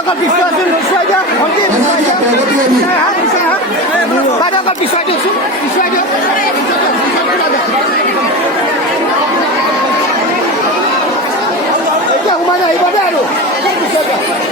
বাইদেউক পিছুৱাই পিছুৱাই দিয়ক ভণ্টি পিছুৱাই দিয়ক বাইদেউক পিছুৱাই দিয়কচোন পিছুৱাই দিয়ক এতিয়া সোমাই আহিব দে আৰু পিছুৱাই দিয়ক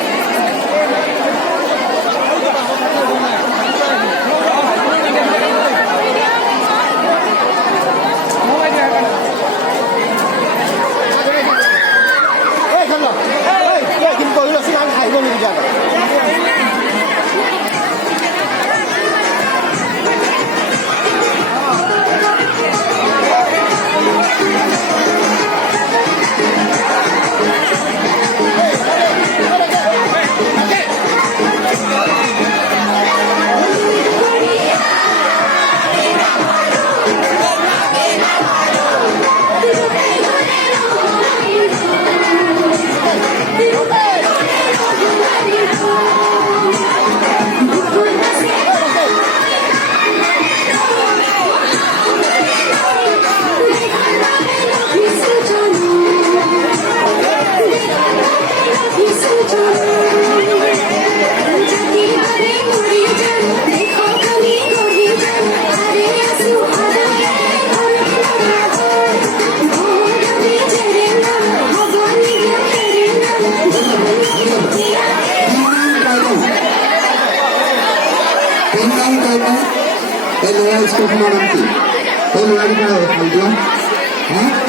El Real Escogido Nanti. El Real Escogido Nanti.